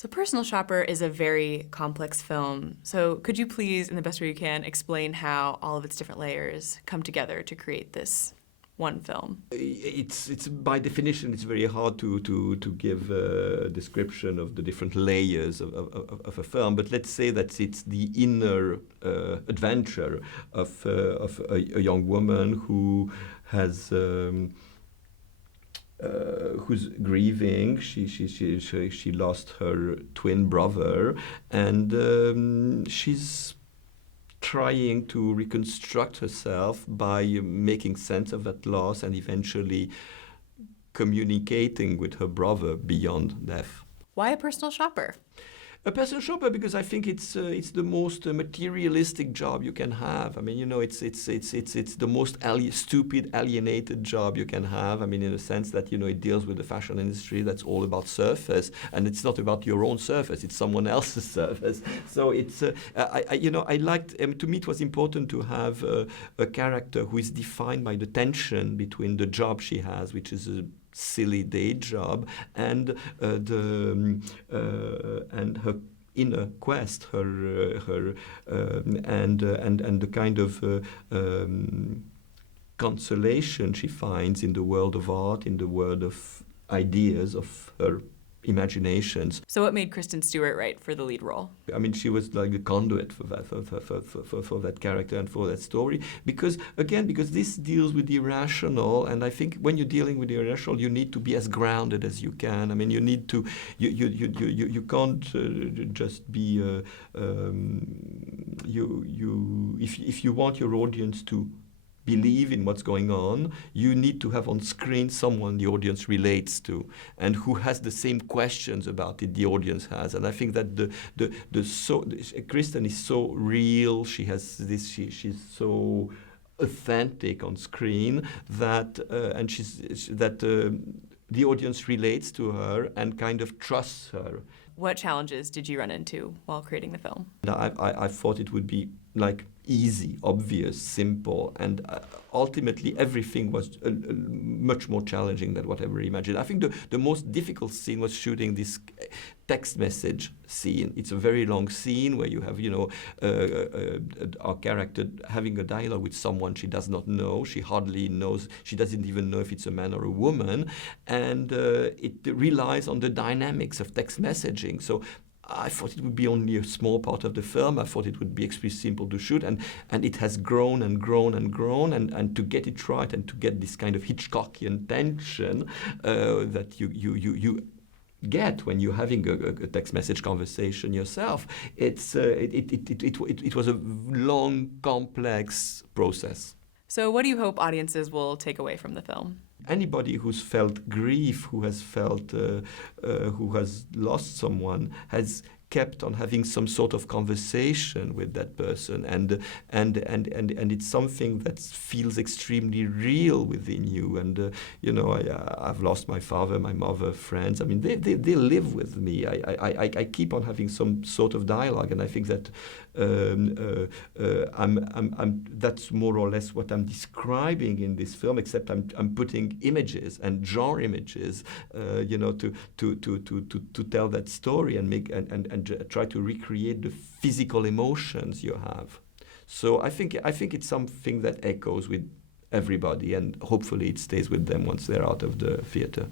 So Personal Shopper is a very complex film. So could you please, in the best way you can, explain how all of its different layers come together to create this one film? It's by definition, it's very hard to give a description of the different layers of a film. But let's say that it's the inner adventure of a young woman who has. Who's grieving. She lost her twin brother, and she's trying to reconstruct herself by making sense of that loss and eventually communicating with her brother beyond death. Why a personal shopper? A personal shopper because I think it's the most materialistic job you can have. I mean, you know, it's the most stupid, alienated job you can have. I mean, in the sense that, you know, it deals with the fashion industry that's all about surface, and it's not about your own surface; it's someone else's surface. So it's I liked. To me, it was important to have a character who is defined by the tension between the job she has, which is a silly day job, and and her inner quest, her and the kind of consolation she finds in the world of art, in the world of ideas, of her imaginations. So what made Kristen Stewart right for the lead role? I mean, she was like a conduit for that, for that character and for that story. Because this deals with the irrational, and I think when you're dealing with the irrational, you need to be as grounded as you can. I mean, you need to, you can't just be, if you want your audience to believe in what's going on, you need to have on screen someone the audience relates to and who has the same questions about it the audience has. And I think that Kristen is so real. She has this. She's so authentic on screen that the audience relates to her and kind of trusts her. What challenges did you run into while creating the film? I thought it would be like easy, obvious, simple, and ultimately everything was much more challenging than what I ever imagined. I think the most difficult scene was shooting this text message scene. It's a very long scene where you have, you know, our character having a dialogue with someone she does not know. She hardly knows. She doesn't even know if it's a man or a woman, and it relies on the dynamics of text messaging. So I thought it would be only a small part of the film. I thought it would be extremely simple to shoot, and it has grown and grown and grown, and to get it right and to get this kind of Hitchcockian tension that you get when you're having a text message conversation yourself. It was a long, complex process. So what do you hope audiences will take away from the film? Anybody who's felt grief, who has lost someone, has kept on having some sort of conversation with that person, and it's something that feels extremely real within you. And you know, I've lost my father, my mother, friends. I mean, they live with me. I keep on having some sort of dialogue, and I think that that's more or less what I'm describing in this film. Except I'm putting images and genre images, you know, to tell that story and make and try to recreate the physical emotions you have. So I think it's something that echoes with everybody, and hopefully it stays with them once they're out of the theater.